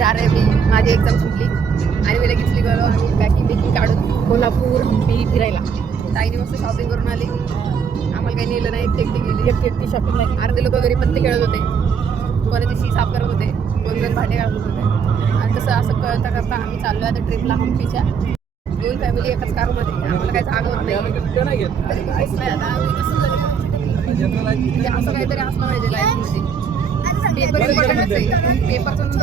जा रे मी माझी एक्झाम संपली आणि मी लगेच निघालो आम्ही पॅकिंग काढून कोल्हापूर हम्पी फिरायला. ताईने मस्त शॉपिंग करून आली. आम्हाला काही नेलं नाही. एकटी शॉपिंग नाही. अर्धे लोक घरी पत्ते खेळत होते, कोणाची शी साफ करत होते, कोण जण भांडे घालत होते. आणि तसं असं करता करता आम्ही चाललो आता ट्रिपला हम्पीच्या. 2 फॅमिली एकाच कारमध्ये. आम्हाला काही जागा होत नाही. असं काहीतरी असलं पाहिजे लाईफमध्ये. पेपर पेपरचं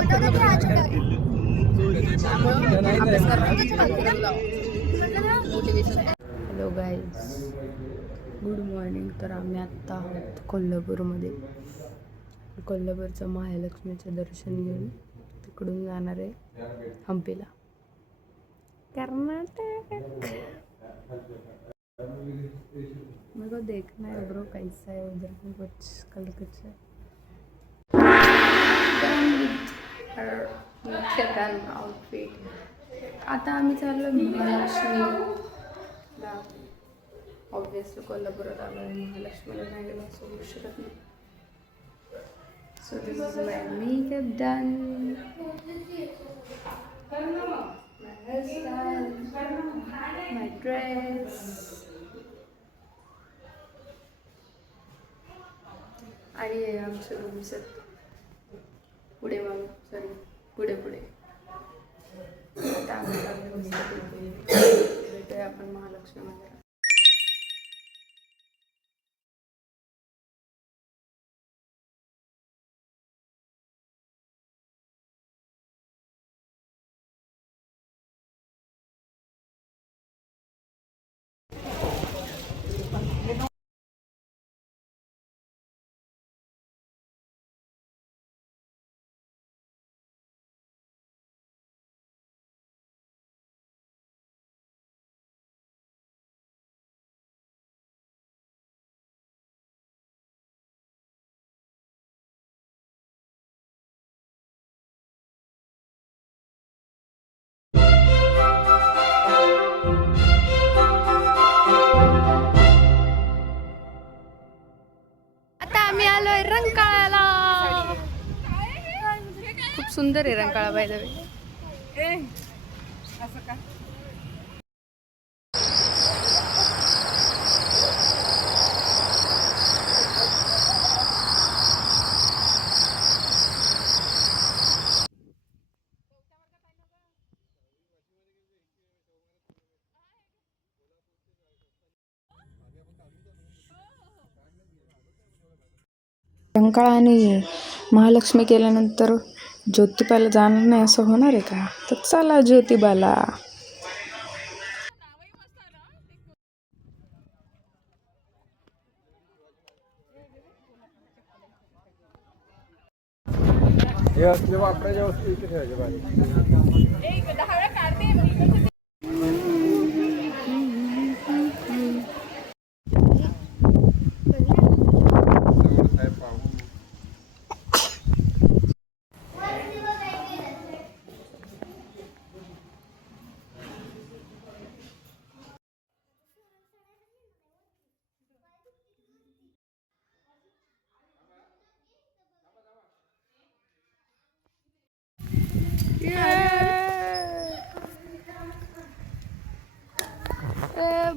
हॅलो गाईज, गुड मॉर्निंग. तर आम्ही आत्ता आहोत कोल्हापूरमध्ये. कोल्हापूरचं महालक्ष्मीचं दर्शन घेऊन तिकडून जाणार आहे हम्पीला, कर्नाटक. मेरे को देखना है ब्रो कैसा है उधर भी कुछ कल कुछ है. आउटफिट आता आम्ही चाललो महालक्ष्मीला. ऑब्विसली कोल्हापुरात आलो आहे, महालक्ष्मीला नाही गेलो असं होऊ शकत नाही. So this is my makeup done, my hairstyle, my dress. आणि हे आमचे रूम्स आहेत पुढे मग सॉरी पुढे आता आम्ही भेटूया आपण महालक्ष्मी मंदिरात. आम्ही आलोय रंकाळ्याला. खूप सुंदर आहे Rankala by the way. Rankala आणि महालक्ष्मी केल्यानंतर ज्योतिबाला जाणार नाही असं होणार आहे का? तर चला ज्योतिबाला. हे असले वापरायच्या वस्तू इथे ठेवायच्या बाहेर.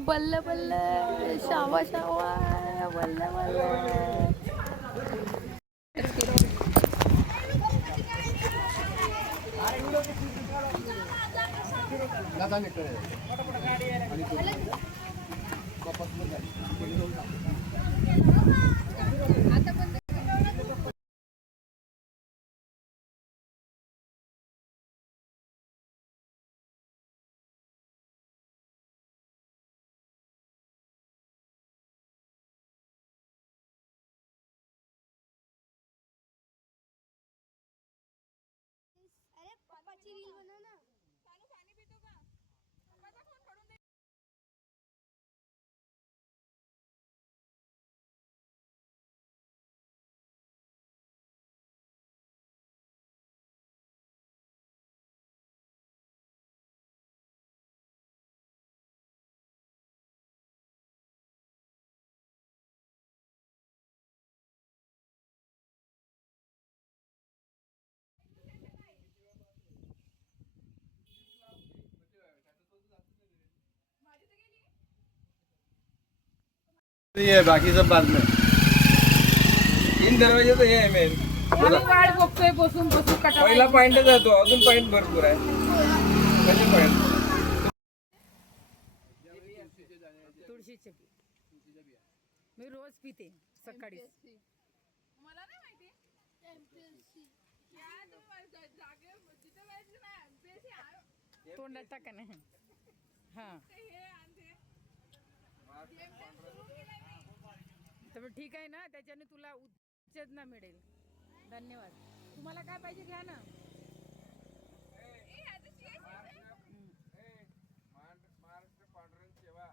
बल्ले बल्ले, शावा शावा, बल्ले बल्ले. अरे पापाची रील बनव ना. ये बाकी सब बाद में इन दरवाजे तो हे आहे मेन वाट बघतोय बसून बसून पहिला पॉइंटच आहे तो अजून पॉइंट भरपूर आहे कधी पॉइंट तुळशीचे मी रोज पिते सकाळी तोंडात टाका ना हा तर ठीक आहे ना त्याच्याने तुला उत्तेजना मिळेल धन्यवाद तुम्हाला काय पाहिजे घ्या ना महाराष्ट्र पांढरण सेवा